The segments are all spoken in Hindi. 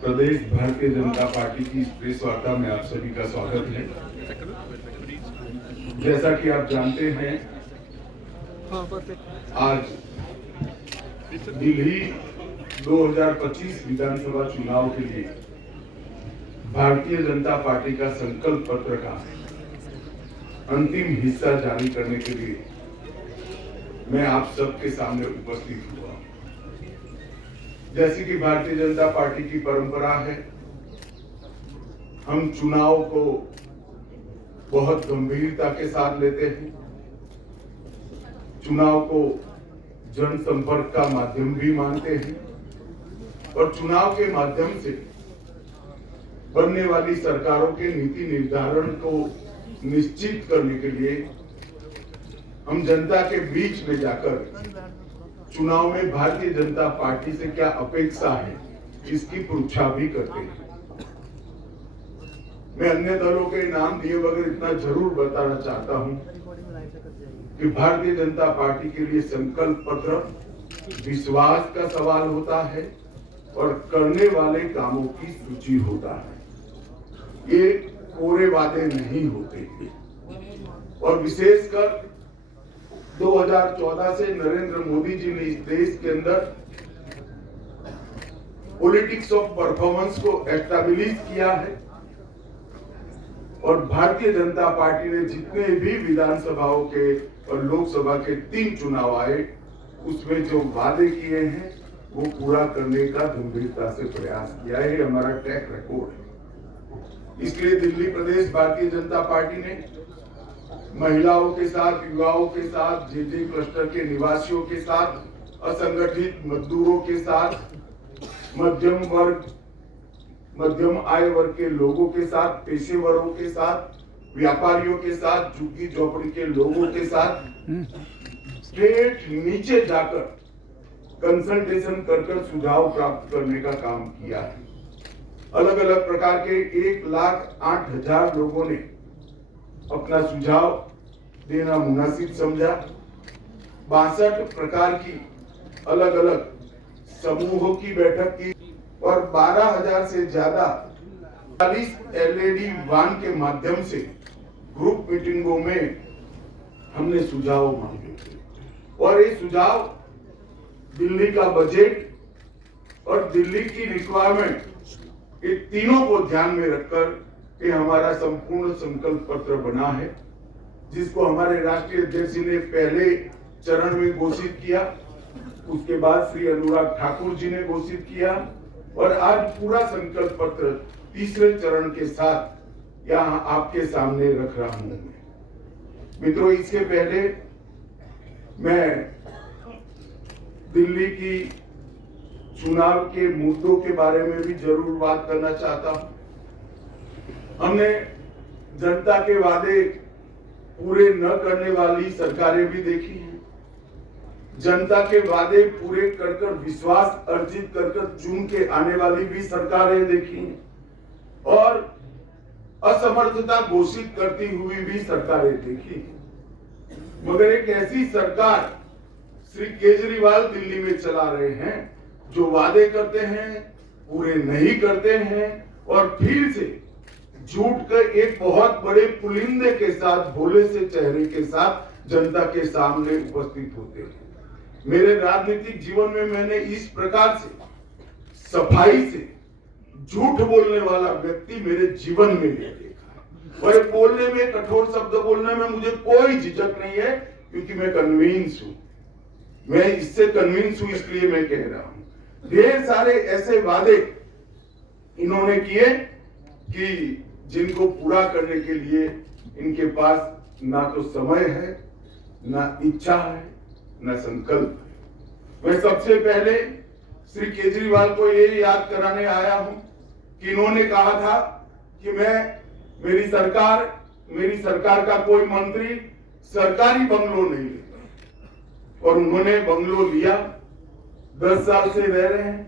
प्रदेश भारतीय जनता पार्टी की इस प्रेस वार्ता में आप सभी का स्वागत है। जैसा कि आप जानते हैं, आज दिल्ली 2025 विधानसभा चुनाव के लिए भारतीय जनता पार्टी का संकल्प पत्र का अंतिम हिस्सा जारी करने के लिए मैं आप सबके सामने उपस्थित हुआ। जैसे कि भारतीय जनता पार्टी की परंपरा है, हम चुनाव को बहुत गंभीरता के साथ लेते हैं। चुनाव को जनसंपर्क का माध्यम भी मानते हैं और चुनाव के माध्यम से बनने वाली सरकारों के नीति निर्धारण को निश्चित करने के लिए हम जनता के बीच में जाकर चुनाव में भारतीय जनता पार्टी से क्या अपेक्षा है, इसकी परीक्षा भी करते हैं। मैं अन्य दलों के नाम दिए बगैर इतना जरूर बताना चाहता हूं कि भारतीय जनता पार्टी के लिए संकल्प पत्र विश्वास का सवाल होता है और करने वाले कामों की सूची होता है। ये कोरे वादे नहीं होते और विशेषकर 2014 से नरेंद्र मोदी जी ने इस देश के अंदर पॉलिटिक्स ऑफ परफॉर्मेंस को एस्टैब्लिश किया है और भारतीय जनता पार्टी ने जितने भी विधानसभाओं के और लोकसभा के 3 चुनाव आए, उसमें जो वादे किए हैं वो पूरा करने का गंभीरता से प्रयास किया है। हमारा ट्रैक रिकॉर्ड है। इसलिए दिल्ली प्रदेश भारतीय जनता पार्टी ने महिलाओं के साथ, युवाओं के साथ, जेजे क्लस्टर के निवासियों के साथ, असंगठित मजदूरों के साथ, मध्यम आय वर्ग के लोगों के साथ, पेशेवरों के साथ, व्यापारियों के साथ, झुग्गी झोपड़ी के लोगों के साथ स्ट्रेट नीचे जाकर कंसल्टेशन कर सुझाव प्राप्त करने का काम किया है। अलग अलग प्रकार के 1,08,000 लोगों ने अपना सुझाव देना मुनासिब समझा। 62 प्रकार की अलग अलग समूहों की बैठक की और 12,000 से ज्यादा 40 LED वान के माध्यम से ग्रुप मीटिंगों में हमने सुझाव मांगे और ये सुझाव दिल्ली का बजट और दिल्ली की रिक्वायरमेंट, ये तीनों को ध्यान में रखकर ये हमारा संपूर्ण संकल्प पत्र बना है, जिसको हमारे राष्ट्रीय अध्यक्ष ने पहले चरण में घोषित किया, उसके बाद श्री अनुराग ठाकुर जी ने घोषित किया और आज पूरा संकल्प पत्र तीसरे चरण के साथ यहाँ आपके सामने रख रहा हूं। मित्रों, इसके पहले मैं दिल्ली की चुनाव के मुद्दों के बारे में भी जरूर बात करना चाहता हूं। हमने जनता के वादे पूरे न करने वाली सरकारें भी देखी हैं। जनता के वादे पूरे कर विश्वास अर्जित कर चुन के आने वाली भी सरकारें देखी हैं और असमर्थता घोषित करती हुई भी सरकारें देखी हैं। मगर एक ऐसी सरकार श्री केजरीवाल दिल्ली में चला रहे हैं जो वादे करते हैं, पूरे नहीं करते हैं और फिर से झूठ के एक बहुत बड़े पुलिंदे के साथ, भोले से चेहरे के साथ जनता के सामने उपस्थित होते हैं। मेरे राजनीतिक जीवन में मैंने इस प्रकार से सफाई से झूठ बोलने वाला व्यक्ति मेरे जीवन में नहीं देखा है और बोलने में, कठोर शब्द बोलने में मुझे कोई झिझक नहीं है, क्योंकि मैं कन्विंस हूं। मैं इससे कन्विंस हूं, इसलिए मैं कह रहा हूं। ढेर सारे ऐसे वादे इन्होंने किए कि जिनको पूरा करने के लिए इनके पास ना तो समय है, ना इच्छा है, ना संकल्प है। मैं सबसे पहले श्री केजरीवाल को ये याद कराने आया हूं कि इन्होंने कहा था कि मेरी सरकार का कोई मंत्री सरकारी बंगलो नहीं लेता, और उन्होंने बंगलो लिया। 10 साल से रह रहे हैं,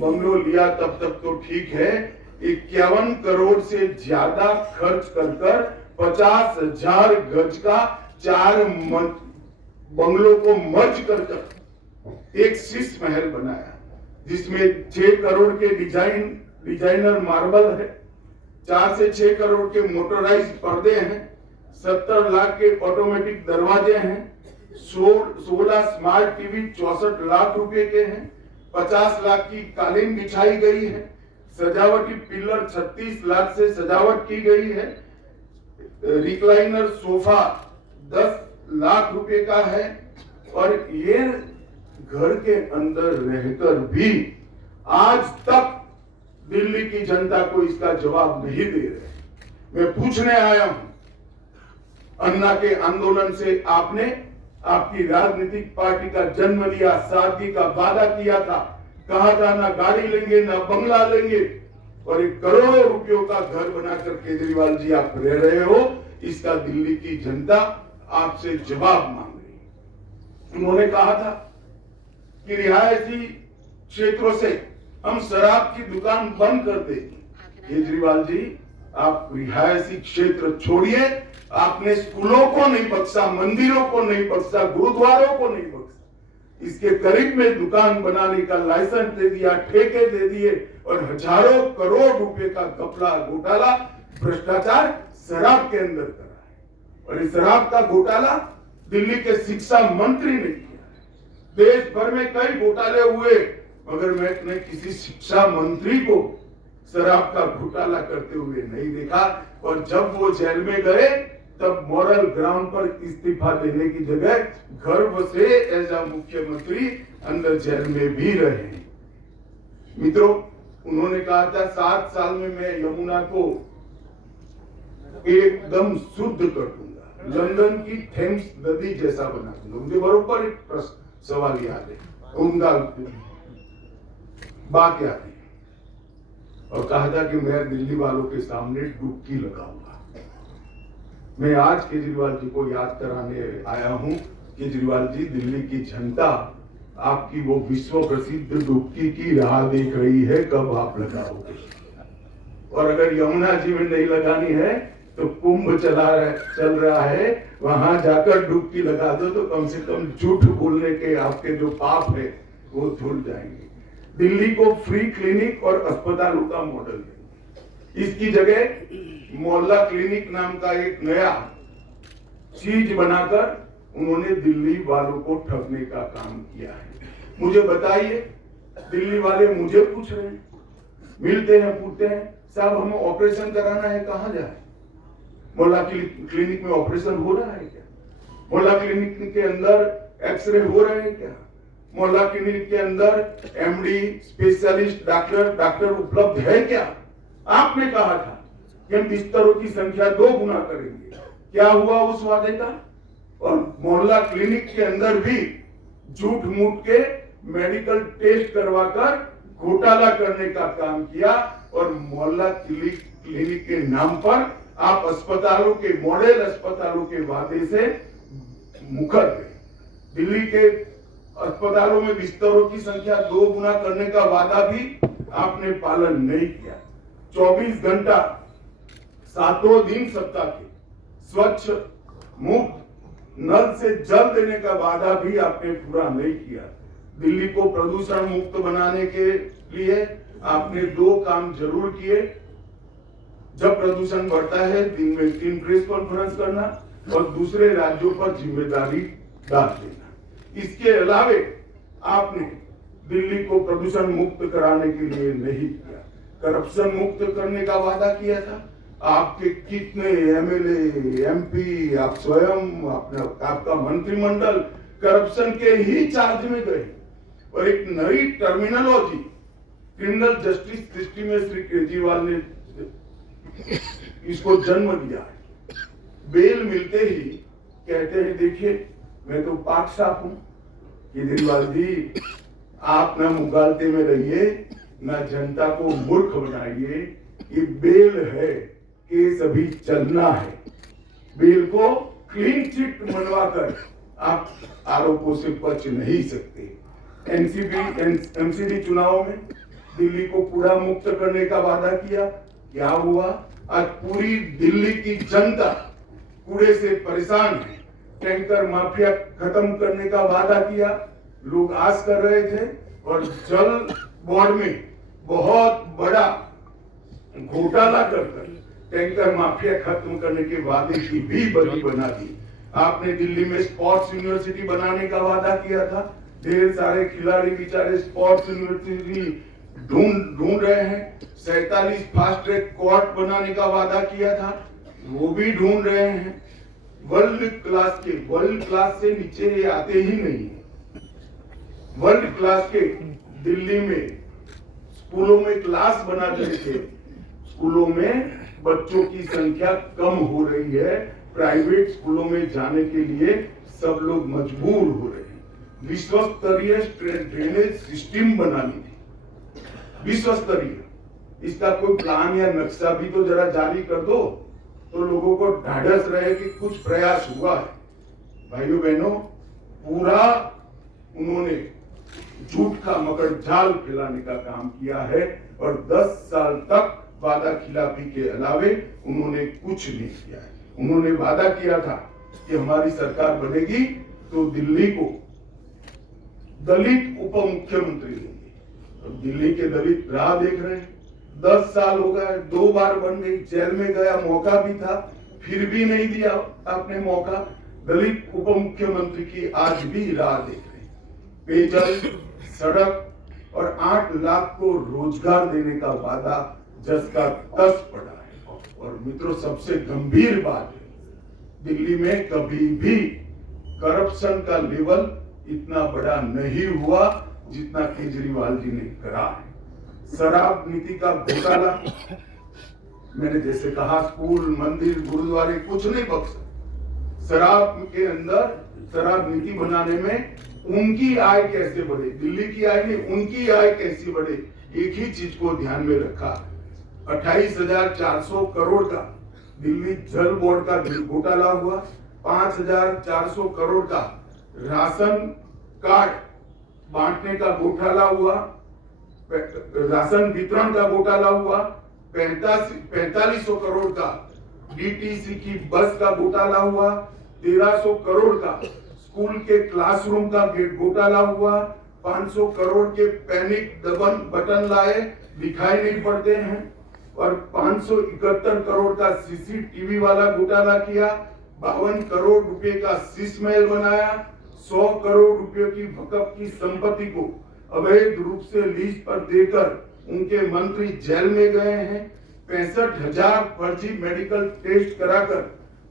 बंगलो लिया तब तक तो ठीक है, 51 करोड़ से ज्यादा खर्च कर 50,000 गज का 4 बंगलों को मर्ज कर एक शीश महल बनाया, जिसमें 6 करोड़ के डिजाइन डिजाइनर मार्बल है, 4 से 6 करोड़ के मोटराइज पर्दे हैं, 70 लाख के ऑटोमेटिक दरवाजे हैं, 16 स्मार्ट टीवी 64 लाख रुपए के हैं, 50 लाख की कालीन बिछाई गई है, सजावटी पिलर 36 लाख से सजावट की गई है, रिक्लाइनर सोफा 10 लाख रुपए का है। और ये घर के अंदर रहकर भी आज तक दिल्ली की जनता को इसका जवाब नहीं दे रहे। मैं पूछने आया हूं, अन्ना के आंदोलन से आपने आपकी राजनीतिक पार्टी का जन्म लिया, शादी का वादा किया था, कहा था ना गाड़ी लेंगे ना बंगला लेंगे, और 1 करोड़ों रुपयों का घर बनाकर केजरीवाल जी आप रह रहे हो। इसका दिल्ली की जनता आपसे जवाब मांग रही है। उन्होंने कहा था कि रिहायशी क्षेत्रों से हम शराब की दुकान बंद कर देंगे। केजरीवाल जी, आप रिहायशी क्षेत्र छोड़िए, आपने स्कूलों को नहीं बख्शा, मंदिरों को नहीं बख्शा, गुरुद्वारों को नहीं बख्शा। इसके करीब में दुकान बनाने का लाइसेंस दे दिया, ठेके दे दिए, और हजारों करोड़ रुपए का घपला घोटाला भ्रष्टाचार शराब के अंदर करा है। और इस शराब का घोटाला दिल्ली के शिक्षा मंत्री ने किया है। देश भर में कई घोटाले हुए, मगर मैंने किसी शिक्षा मंत्री को शराब का घोटाला करते हुए नहीं देखा। और जब वो जेल में गए तब मॉरल ग्राउंड पर इस्तीफा देने की जगह गर्व से एज अ मुख्यमंत्री अंदर जेल में भी रहे। मित्रों, उन्होंने कहा था 7 साल में मैं यमुना को एकदम शुद्ध कर दूंगा, लंदन की थेम्स नदी जैसा बना दूंगा। मुझे बरोबर एक सवाल याद है, उनका बात याद है, और कहा था कि मैं दिल्ली वालों के सामने डुबकी लगाऊंगा। मैं आज केजरीवाल जी को याद कराने आया हूं। केजरीवाल जी, दिल्ली की जनता आपकी वो विश्व प्रसिद्ध डुबकी की राह देख रही है, कब आप लगाओगे। और अगर यमुना जी में नहीं लगानी है तो कुंभ चल रहा है, वहां जाकर डुबकी लगा दो, तो कम से कम झूठ बोलने के आपके जो पाप है वो धुल जाएंगे। दिल्ली को फ्री क्लिनिक और अस्पतालों का मॉडल है। इसकी जगह मोहल्ला क्लिनिक नाम का एक नया चीज बनाकर उन्होंने दिल्ली वालों को ठगने का काम किया है। मुझे बताइए, दिल्ली वाले मुझे पूछ रहे हैं, मिलते हैं, पूछते हैं, साहब हमें ऑपरेशन कराना है, कहां जाए? मोहल्ला क्लिनिक में ऑपरेशन हो रहा है क्या? मोहल्ला क्लिनिक के अंदर एक्सरे हो रहे हैं क्या? मोहल्ला क्लिनिक के अंदर एमडी, स्पेशलिस्ट डॉक्टर उपलब्ध है क्या? आपने कहा था कि हम बिस्तरों की संख्या 2 गुना करेंगे। क्या हुआ उस वादे का? और मोहल्ला क्लिनिक के अंदर भी झूठ मूठ के मेडिकल टेस्ट करवाकर घोटाला करने का काम किया, और मोहल्ला क्लिनिक के नाम पर आप अस्पतालों के, मॉडल अस्पतालों के वादे से मुकर गए। दिल्ली के अस्पतालों में बिस्तरों की संख्या 2 गुना करने का वादा भी आपने पालन नहीं किया। 24 घंटा 7 दिन सप्ताह के स्वच्छ मुफ्त नल से जल देने का वादा भी आपने पूरा नहीं किया। दिल्ली को प्रदूषण मुक्त बनाने के लिए आपने 2 काम जरूर किए। जब प्रदूषण बढ़ता है, दिन में 3 प्रेस कॉन्फ्रेंस करना और दूसरे राज्यों पर जिम्मेदारी डाल देना। इसके अलावे आपने दिल्ली को प्रदूषण मुक्त कराने के लिए नहीं किया। करप्शन मुक्त करने का वादा किया था। आपके कितने एमएलए, एमपी, आप स्वयं, आपका मंत्रिमंडल करप्शन के ही चार्ज में गए। और एक नई टर्मिनोलॉजी क्रिमिनल जस्टिस सिस्टम में श्री केजरीवाल ने इसको जन्म दिया है। बेल मिलते ही कहते हैं, देखिए मैं तो पाक साफ हूं। केजरीवाल जी, आप ना मुगालते में रहिए, ना जनता को मूर्ख बनाइए। ये बेल है, केस अभी चलना है। बेल को क्लीन चिट मनवाकर आप आरोपों से बच नहीं सकते। एमसीडी चुनाव में दिल्ली को कूड़ा मुक्त करने का वादा किया, क्या हुआ? आज पूरी दिल्ली की जनता कूड़े से परेशान है। टैंकर माफिया खत्म करने का वादा किया, लोग आस कर रहे थे, और जल बोर्ड में बहुत बड़ा घोटाला कर टैंकर माफिया खत्म करने के वादे की भी बली बना दी। आपने दिल्ली में स्पोर्ट्स यूनिवर्सिटी बनाने का वादा किया था, ढेर सारे खिलाड़ी बेचारे स्पोर्ट्स यूनिवर्सिटी ढूंढ रहे हैं। 47 फास्ट ट्रैक कोर्ट बनाने का वादा किया था, वो भी ढूंढ रहे हैं। वर्ल्ड क्लास से नीचे ये आते ही नहीं। वर्ल्ड क्लास के दिल्ली में स्कूलों में क्लास बना दिए थे, स्कूलों में बच्चों की संख्या कम हो रही है, प्राइवेट स्कूलों में जाने के लिए सब लोग मजबूर हो रहे हैं। विश्व स्तरीय ड्रेनेज सिस्टम बनानी थी, विश्व स्तरीय। इसका कोई प्लान या नक्शा भी तो जरा जारी कर दो, तो लोगों को ढाढ़स रहे कि कुछ प्रयास हुआ है। भाइयों बहनों, पूरा उन्होंने झूठ का मकर जाल फैलाने का काम किया है और 10 साल तक वादा खिलाफी के अलावे उन्होंने कुछ नहीं किया है। उन्होंने वादा किया था कि हमारी सरकार बनेगी तो दिल्ली को दलित उप मुख्यमंत्री देंगे। तो दिल्ली के दलित राह देख रहे हैं। 10 साल हो गए, 2 बार बन गई, जेल में गया, मौका भी था, फिर भी नहीं दिया आपने मौका। दलित उप मुख्यमंत्री की आज भी राह देख रहे हैं। पेयजल, सड़क और 8 लाख को रोजगार देने का वादा जस का तस पड़ा है। और मित्रों, सबसे गंभीर बात है, दिल्ली में कभी भी करप्शन का लेवल इतना बड़ा नहीं हुआ जितना केजरीवाल जी ने करा है। शराब नीति का घोटाला, मैंने जैसे कहा, स्कूल, मंदिर, गुरुद्वारे कुछ नहीं बख्शा। शराब के अंदर शराब नीति बनाने में उनकी आय कैसे बढ़े, दिल्ली की आय नहीं, उनकी आय कैसे बढ़े, एक ही चीज को ध्यान में रखा। 28,400 करोड़ का दिल्ली जल बोर्ड का घोटाला हुआ, 5,400 करोड़ का राशन कार्ड बांटने का घोटाला हुआ, राशन वितरण का घोटाला हुआ, 4500 करोड़ का डीटीसी की बस का घोटाला हुआ, 1300 करोड़ का स्कूल के क्लासरूम का घोटाला हुआ, 500 करोड़ के पैनिक बटन लाए, दिखाई नहीं पड़ते हैं, और 571 करोड़ का सीसीटीवी वाला घोटाला किया, 52 करोड़ रुपए का शीश महल बनाया, 100 करोड़ रुपए की वक्फ की संपत्ति को अवैध रूप से लीज पर देकर उनके मंत्री जेल में गए हैं, 65,000 फर्जी मेडिकल टेस्ट कराकर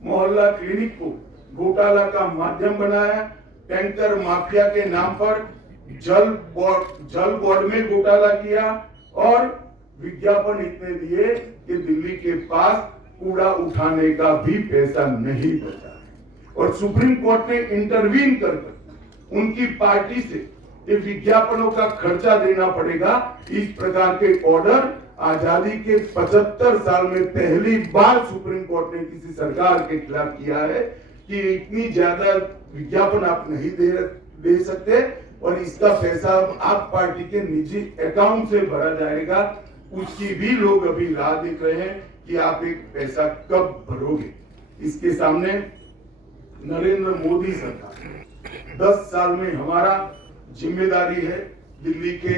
मोहल्ला क्लिनिक को घोटाला का माध्यम बनाया, टैंकर माफिया के नाम पर जल बोर्ड में घोटाला किया, और विज्ञापन इतने दिए कि दिल्ली के पास कूड़ा उठाने का भी पैसा नहीं बचा है। और सुप्रीम कोर्ट ने इंटरवीन कर उनकी पार्टी से ये विज्ञापनों का खर्चा देना पड़ेगा, इस प्रकार के ऑर्डर आजादी के 75 साल में पहली बार सुप्रीम कोर्ट ने किसी सरकार के खिलाफ किया है कि इतनी ज्यादा विज्ञापन आप नहीं दे सकते, और इसका पैसा आप पार्टी के निजी अकाउंट से भरा जाएगा। उसकी भी लोग अभी राह देख रहे हैं कि आप एक पैसा कब भरोगे। इसके सामने नरेंद्र मोदी सरकार, 10 साल में हमारा जिम्मेदारी है दिल्ली के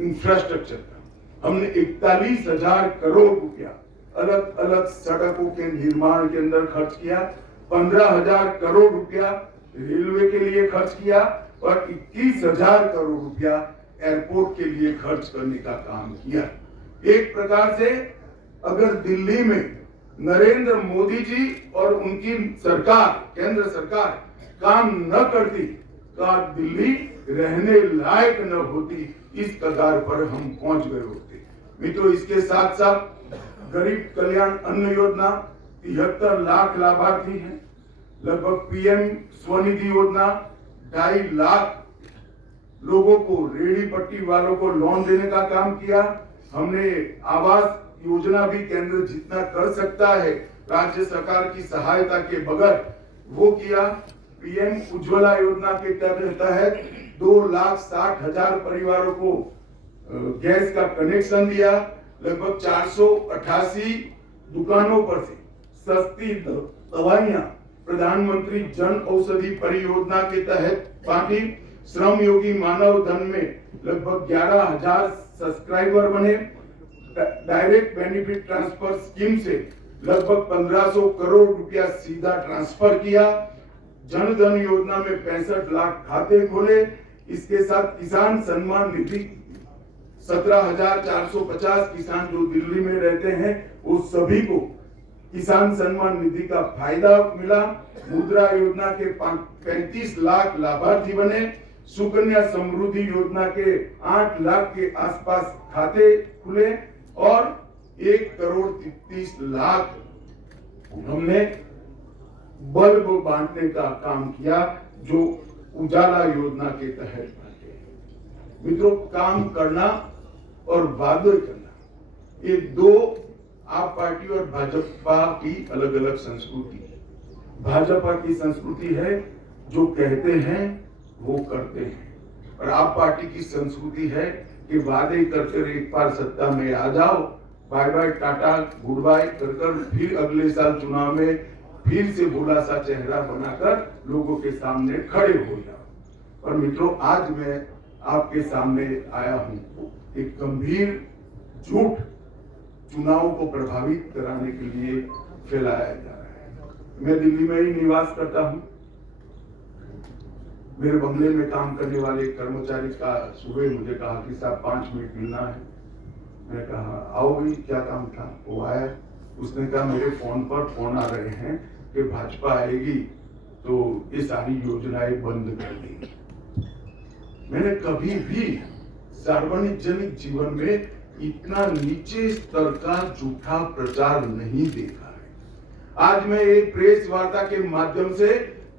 इंफ्रास्ट्रक्चर का। हमने 41,000 करोड़ रुपया अलग अलग सड़कों के निर्माण के अंदर खर्च किया, 15,000 करोड़ रुपया रेलवे के लिए खर्च किया, और 21,000 करोड़ रुपया एयरपोर्ट के लिए खर्च करने का काम किया। एक प्रकार से अगर दिल्ली में नरेंद्र मोदी जी और उनकी सरकार, केंद्र सरकार काम न करती तो दिल्ली रहने लायक न होती, इस कगार पर हम पहुंच गए होते। मित्रों, इसके साथ साथ गरीब कल्याण अन्न योजना 73 लाख लाभार्थी हैं, लगभग पीएम स्वनिधि योजना 2.5 लाख लोगों को, रेहड़ी पट्टी वालों को लोन देने का काम किया। हमने आवास योजना भी केंद्र जितना कर सकता है राज्य सरकार की सहायता के बगैर वो किया। पीएम उज्ज्वला योजना के तहत 2,60,000 परिवारों को गैस का कनेक्शन दिया। लगभग 488 दुकानों पर से सस्ती दवाइयां प्रधानमंत्री जन औषधि परियोजना के तहत बांटी। श्रम योगी मानव धन में लगभग 11,000 सब्सक्राइबर बने। डायरेक्ट बेनिफिट ट्रांसफर स्कीम से लगभग 1500 करोड़ रुपया सीधा ट्रांसफर किया। जन धन योजना में 65 लाख खाते खोले। इसके साथ किसान सम्मान निधि 17,450 किसान जो दिल्ली में रहते हैं वो सभी को किसान सम्मान निधि का फायदा मिला। मुद्रा योजना के 35 लाख लाभार्थी बने। सुकन्या समृद्धि योजना के 8 लाख के आसपास खाते खुले और 1,33,00,000 हमने बल्ब बांटने का काम किया जो उजाला योजना के तहत बांटे। मित्रों, काम करना और वादे करना ये दो आप पार्टी और भाजपा की अलग अलग संस्कृति है। भाजपा की संस्कृति है जो कहते हैं वो करते हैं और आप पार्टी की संस्कृति है कि वादे करते एक बार सत्ता में आ जाओ, bye bye tata good bye कर फिर अगले साल चुनाव में फिर से भोला सा चेहरा बनाकर लोगों के सामने खड़े हो जाओ। और मित्रों, आज मैं आपके सामने आया हूं एक गंभीर झूठ चुनाव को प्रभावित कराने के लिए फैलाया जा रहा है। मैं दिल्ली में ही निवास करता हूं। मेरे बंगले में काम करने वाले कर्मचारी का सुबह मुझे कहा कि साहब 5 मिनट मिलना है। मैंने कहा आओ भाई, क्या काम था? वो आया, उसने कहा मेरे फोन पर फोन आ रहे हैं कि भाजपा आएगी तो ये सारी योजनाएं बंद कर देंगी। मैंने कभी भी सार्वजनिक जीवन में इतना नीचे स्तर का झूठा प्रचार नहीं देखा है। आज मैं एक प्रेस वार्ता के माध्यम से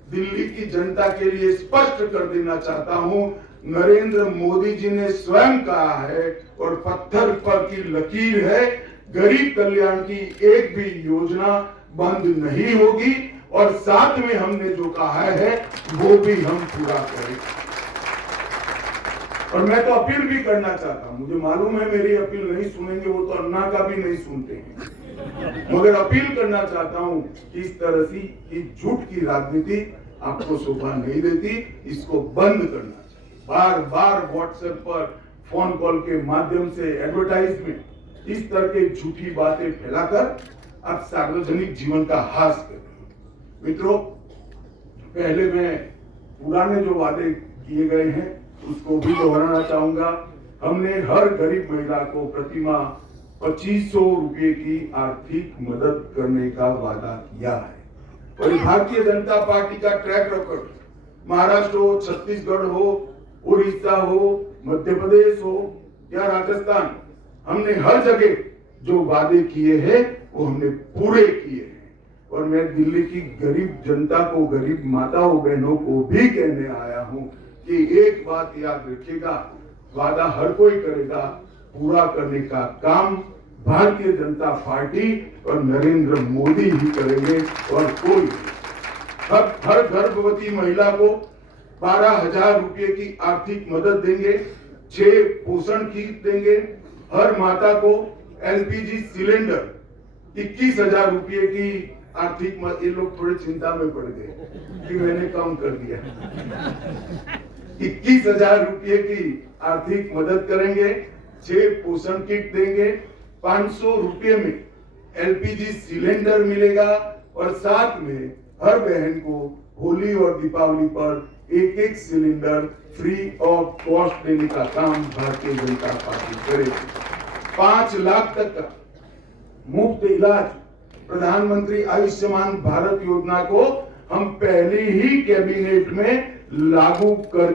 दिल्ली की जनता के लिए स्पष्ट कर देना चाहता हूं, नरेंद्र मोदी जी ने स्वयं कहा है और पत्थर पर की लकीर है, गरीब कल्याण की एक भी योजना बंद नहीं होगी और साथ में हमने जो कहा है वो भी हम पूरा करेंगे। और मैं तो अपील भी करना चाहता हूं, मुझे मालूम है मेरी अपील नहीं सुनेंगे, वो तो अन्ना का भी नहीं सुनते हैं, मगर अपील करना चाहता हूं कि इस तरह की झूठ की राजनीति आपको शोभा नहीं देती, इसको बंद करना चाहिए। बार बार व्हाट्सएप पर फोन कॉल के माध्यम से एडवर्टाइजमेंट इस तरह के झूठी बातें फैलाकर आप सार्वजनिक जीवन का हास कर रहे हैं। मित्रों, पहले मैं पुराने जो वादे किए गए हैं उसको भी दोहराना चाहूंगा। हमने हर गरीब महिला को प्रतिमाह 2500 रुपए की आर्थिक मदद करने का वादा किया है। और भारतीय जनता पार्टी का ट्रैक रिकॉर्ड महाराष्ट्र हो, छत्तीसगढ़ हो, उड़ीसा हो, मध्य प्रदेश हो या राजस्थान, हमने हर जगह जो वादे किए हैं वो हमने पूरे किए हैं। और मैं दिल्ली की गरीब जनता को, गरीब माताओं बहनों को भी कहने आया हूं कि एक बात याद रखिएगा, वादा हर कोई करेगा, पूरा करने का काम भारतीय जनता पार्टी और नरेंद्र मोदी ही करेंगे और कोई। हर गर्भवती महिला को 12,000 रुपए की आर्थिक मदद देंगे, 6 पोषण किट देंगे, हर माता को एलपीजी सिलेंडर 21,000 रुपए की आर्थिक मदद। ये लोग थोड़े चिंता में पड़ गए कि मैंने कम कर दिया। 21,000 रुपए की आर्थिक मदद करेंगे, 6 पोषण किट देंगे, 500 रुपए में एलपीजी सिलेंडर मिलेगा और साथ में हर बहन को होली और दीपावली पर एक सिलेंडर फ्री ऑफ कॉस्ट देने का काम भारतीय जनता पार्टी करेगी। 5 लाख तक का मुफ्त इलाज, प्रधानमंत्री आयुष्मान भारत योजना को हम पहले ही कैबिनेट में लागू कर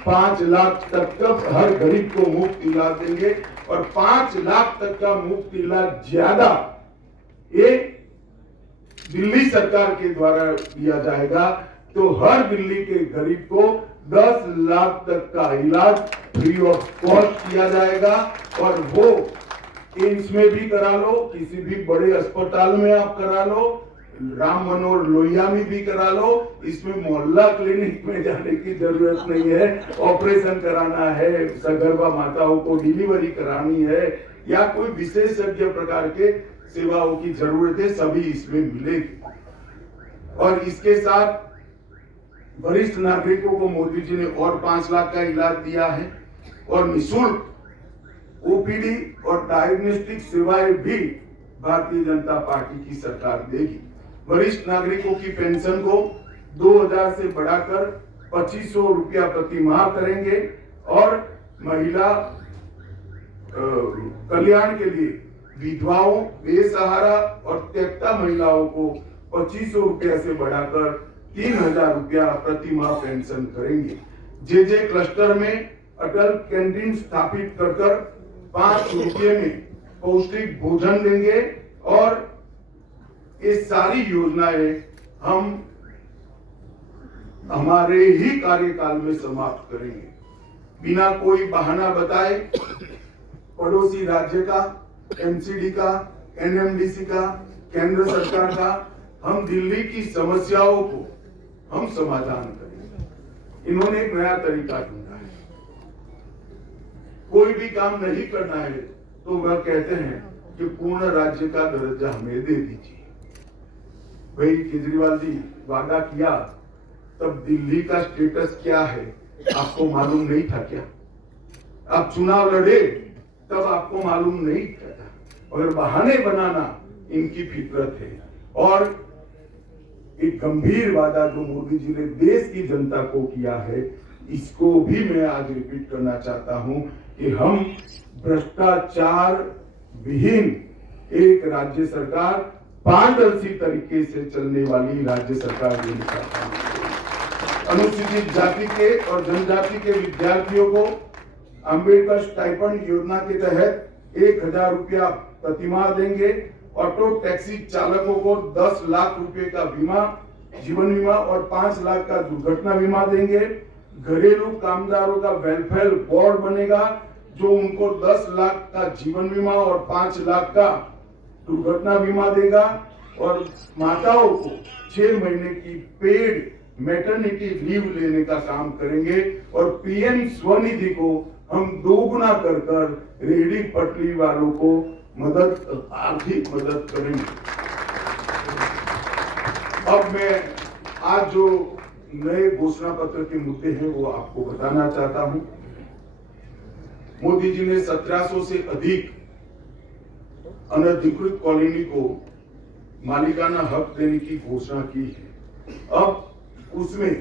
5 लाख तक का हर गरीब को मुफ्त इलाज देंगे और 5 लाख तक का मुफ्त इलाज ज्यादा ये दिल्ली सरकार के द्वारा दिया जाएगा। तो हर दिल्ली के गरीब को 10 लाख तक का इलाज फ्री ऑफ कॉस्ट किया जाएगा और वो एम्स में भी करा लो, किसी भी बड़े अस्पताल में आप करा लो, राम मनोहर लोहिया में भी करा लो। इसमें मोहल्ला क्लिनिक में जाने की जरूरत नहीं है। ऑपरेशन कराना है, सगर्भा माताओं को डिलीवरी करानी है या कोई विशेषज्ञ प्रकार के सेवाओं की जरूरत है, सभी इसमें मिलेगी। और इसके साथ वरिष्ठ नागरिकों को मोदी जी ने और 5 लाख का इलाज दिया है और निःशुल्क ओपीडी और डायग्नोस्टिक सेवाएं भी भारतीय जनता पार्टी की सरकार देगी। वरिष्ठ नागरिकों की पेंशन को 2000 से बढ़ाकर 2500 रुपया प्रति माह करेंगे और महिला कल्याण के लिए विधवाओं, बेसहारा और त्यक्ता महिलाओं को 2500 रुपया से बढ़ाकर 3000 रुपया प्रति माह पेंशन करेंगे। जे क्लस्टर में अटल कैंटीन स्थापित कर 5 रुपये में पौष्टिक भोजन देंगे और ये सारी योजनाएं हम हमारे ही कार्यकाल में समाप्त करेंगे। बिना कोई बहाना बताए पड़ोसी राज्य का, एमसीडी का, एनएमडीसी का, केंद्र सरकार का, हम दिल्ली की समस्याओं को हम समाधान करेंगे। इन्होंने एक नया तरीका ढूंढा है। कोई भी काम नहीं करना है तो वह कहते हैं कि पूर्ण राज्य का दर्जा हमें दे दीजिए। भाई केजरीवाल जी, वादा किया तब दिल्ली का स्टेटस क्या है आपको मालूम नहीं था क्या? आप चुनाव लड़े तब आपको मालूम नहीं था। और बहाने बनाना इनकी फितरत है। और एक गंभीर वादा जो मोदी जी ने देश की जनता को किया है, इसको भी मैं आज रिपीट करना चाहता हूं कि हम भ्रष्टाचार विहीन एक राज्य सरकार, पारदर्शी तरीके से चलने वाली राज्य सरकार देना चाहता हूं। अनुसूचित जाति के और जनजाति के विद्यार्थियों को अंबेडकर स्टाइपेंड योजना के तहत 1000 रुपया प्रतिमाह देंगे। ऑटो टैक्सी चालकों को 10 लाख रुपए का बीमा, जीवन बीमा और 5 लाख का दुर्घटना बीमा देंगे। घरेलू कामगारों का वेलफेयर बोर्ड बनेगा जो उनको 10 लाख का जीवन बीमा और 5 लाख का दुर्घटना बीमा देगा। और माताओं को 6 महीने की पेड मैटरनिटी लीव लेने का काम करेंगे। और पीएम स्वनिधि को हम दोगुना कर रेहड़ी पटरी वालों को आर्थिक मदद करेंगे। अब मैं आज जो नए घोषणा पत्र के मुद्दे हैं वो आपको बताना चाहता हूं। मोदी जी ने 1700 से अधिक अनधिकृत कॉलोनी को मालिकाना हक देने की घोषणा की है। अब उसमें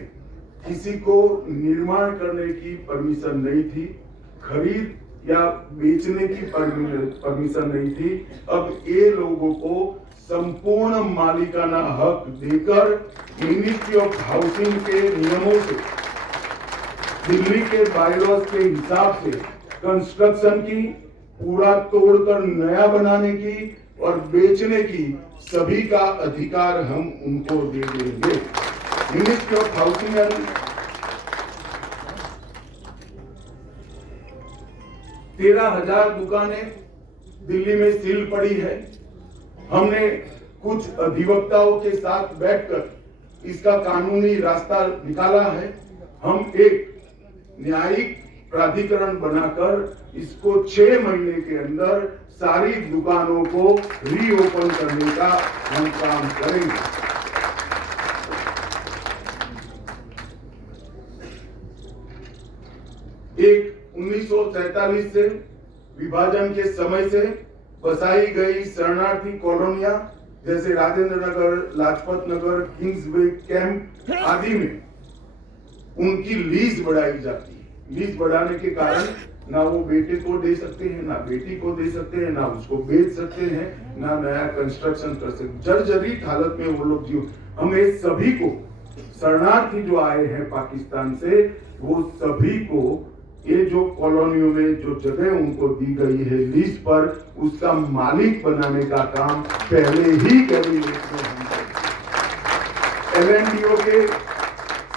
किसी को निर्माण करने की परमिशन नहीं थी, खरीद या बेचने की परमिशन नहीं थी। अब ये लोगों को संपूर्ण मालिकाना हक देकर मिनिस्ट्री ऑफ हाउसिंग के नियमों से, दिल्ली के बायलॉज के हिसाब से कंस्ट्रक्शन की, पूरा तोड़कर नया बनाने की और बेचने की सभी का अधिकार हम उनको दे देंगे। मिनिस्ट्री ऑफ हाउसिंग एंड 13,000 दुकानें दिल्ली में सील पड़ी है। हमने कुछ अधिवक्ताओं के साथ बैठकर इसका कानूनी रास्ता निकाला है। हम एक न्यायिक प्राधिकरण बनाकर इसको 6 महीने के अंदर सारी दुकानों को रीओपन करने का हम काम करेंगे। एक 1943 से विभाजन के समय से बसाई गई शरणार्थी कॉलोनियां जैसे राजेंद्र नगर, लाजपत नगर, किंग्सवे कैंप आदि में उनकी लीज बढ़ाई जाती है। लीज बढ़ाने के कारण ना वो बेटे को दे सकते हैं, ना बेटी को दे सकते हैं, ना उसको बेच सकते हैं, ना नया कंस्ट्रक्शन कर सकते। जर्जरित हालत में वो लोग जीव। हमें सभी को, शरणार्थी जो आए हैं पाकिस्तान से, वो सभी को ये जो कॉलोनियों में जो जगह उनको दी गई है लीज पर, उसका मालिक बनाने का काम पहले ही कैबिनेट में हम एलएनडीओ के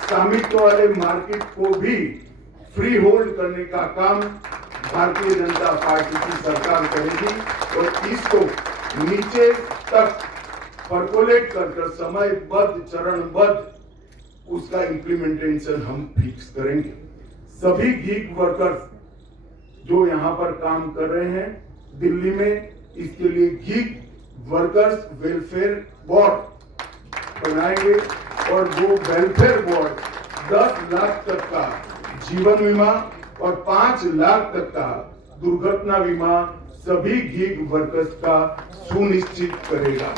स्वामित्व वाले मार्केट को भी फ्री होल्ड करने का काम भारतीय जनता पार्टी की सरकार करेगी और इसको नीचे तक परकोलेट कर समयबद्ध, चरणबद्ध उसका इम्प्लीमेंटेशन हम फिक्स करेंगे। सभी गीग वर्कर्स जो यहाँ पर काम कर रहे हैं दिल्ली में, इसके लिए गीग वर्कर्स वेलफेयर बोर्ड बनाएंगे और वो वेलफेयर बोर्ड 10 लाख तक का जीवन बीमा और 5 लाख तक का दुर्घटना बीमा सभी गिग वर्कर्स का सुनिश्चित करेगा।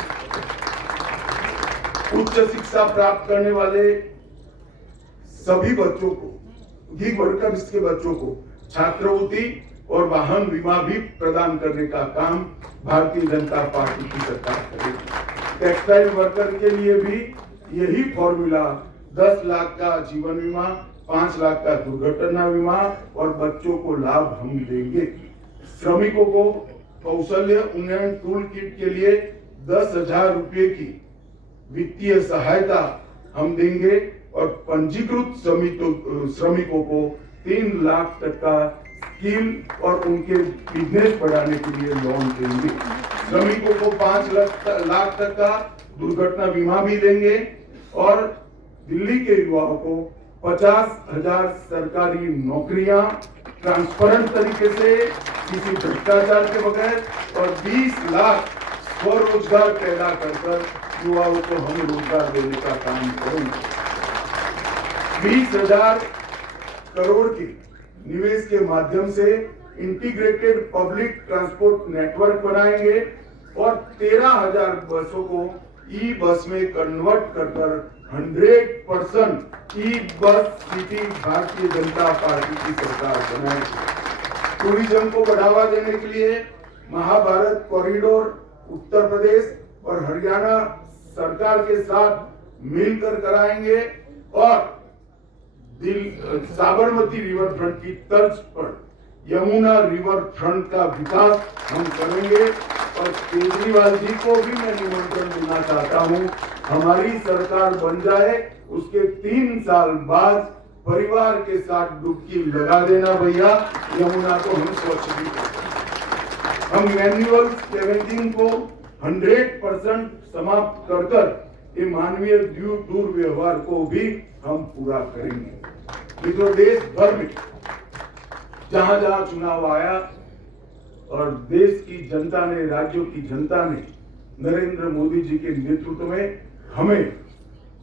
उच्च शिक्षा प्राप्त करने वाले सभी बच्चों को, गिग वर्कर्स के बच्चों को छात्रवृत्ति और वाहन बीमा भी प्रदान करने का काम भारतीय जनता पार्टी की सरकार करेगी। टेक्सटाइल वर्कर के लिए भी यही फॉर्मूला 10 लाख का जीवन बीमा, 5 लाख का दुर्घटना बीमा और बच्चों को लाभ हम देंगे। श्रमिकों को कौशल्य उन्नयन टूल किट के लिए 10,000 रुपए की वित्तीय सहायता हम देंगे और पंजीकृत श्रमिकों को 3 लाख तक का स्किल और उनके बिजनेस बढ़ाने के लिए लोन देंगे। श्रमिकों को 5 लाख तक का दुर्घटना बीमा भी देंगे और दिल्ली के युवाओं को 50,000 सरकारी नौकरियां ट्रांसपेरेंट तरीके से, किसी भ्रष्टाचार के बगैर और 20 लाख स्वरोजगार पैदा कर युवाओं को हम रोजगार देने का काम करेंगे। 20,000 करोड़ के निवेश के माध्यम से इंटीग्रेटेड पब्लिक ट्रांसपोर्ट नेटवर्क बनाएंगे और 13,000 बसों को ई बस में कन्वर्ट कर 100% ई bus city Bharatiya Janata party की सरकार बनाएगी। टूरिज्म को बढ़ावा देने के लिए महाभारत कॉरिडोर उत्तर प्रदेश और हरियाणा सरकार के साथ मिलकर कराएंगे और साबरमती रिवर फ्रंट की तर्ज पर यमुना रिवर फ्रंट का विकास हम करेंगे। और केजरीवाल जी को भी मैं निमंत्रण देना चाहता हूं, हमारी सरकार बन जाए उसके 3 साल बाद परिवार के साथ डुबकी लगा देना भैया, यमुना को हम स्वच्छ भी करेंगे। हम मैनुअल स्कैवेंजिंग को 100% समाप्त कर ये मानवीय दुर्व्यवहार को भी हम पूरा करेंगे। मित्रों, देश भर में जहां जहां चुनाव आया और देश की जनता ने, राज्यों की जनता ने नरेंद्र मोदी जी के नेतृत्व में हमें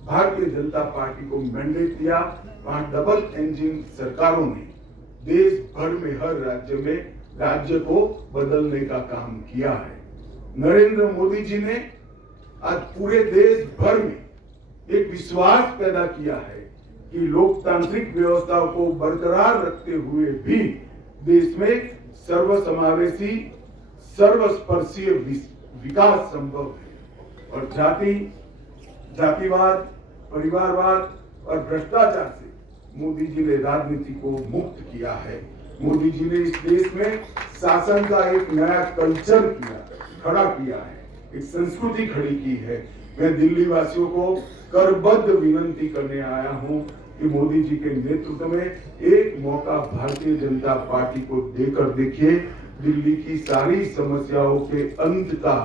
भारतीय जनता पार्टी को मैंडेट दिया। वहां डबल इंजन सरकारों ने देश भर में हर राज्य को बदलने का काम किया है। नरेंद्र मोदी जी ने आज पूरे देश भर में एक विश्वास पैदा किया है कि लोकतांत्रिक व्यवस्था को बरकरार रखते हुए भी देश में सर्वसमावेशी, सर्वस्पर्शीय विकास संभव है और जातिवाद, परिवारवाद और भ्रष्टाचार से मोदी जी ने राजनीति को मुक्त किया है। मोदी जी ने इस देश में शासन का एक नया कल्चर खड़ा किया है, एक संस्कृति खड़ी की है। मैं दिल्ली वासियों को करबद्ध विनंती करने आया हूं कि मोदी जी के नेतृत्व में एक मौका भारतीय जनता पार्टी को देकर देखिए। दिल्ली की सारी समस्याओं के अंत का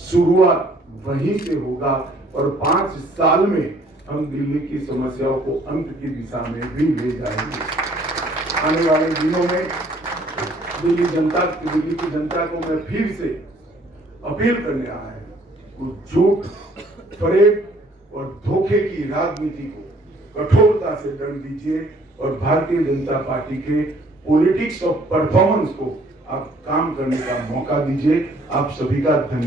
शुरुआत वहीं से होगा और 5 साल में हम दिल्ली की समस्याओं को अंत की दिशा में भी ले जाएंगे। आने वाले दिनों में दिल्ली की जनता को मैं फिर से अपील करने आया हूं, झूठ, फरेब और धोखे की राजनीति को कठोरता से दंड दीजिए और भारतीय जनता पार्टी के पॉलिटिक्स ऑफ परफॉर्मेंस को आप काम करने का मौका दीजिए। आप सभी का धन्यवाद।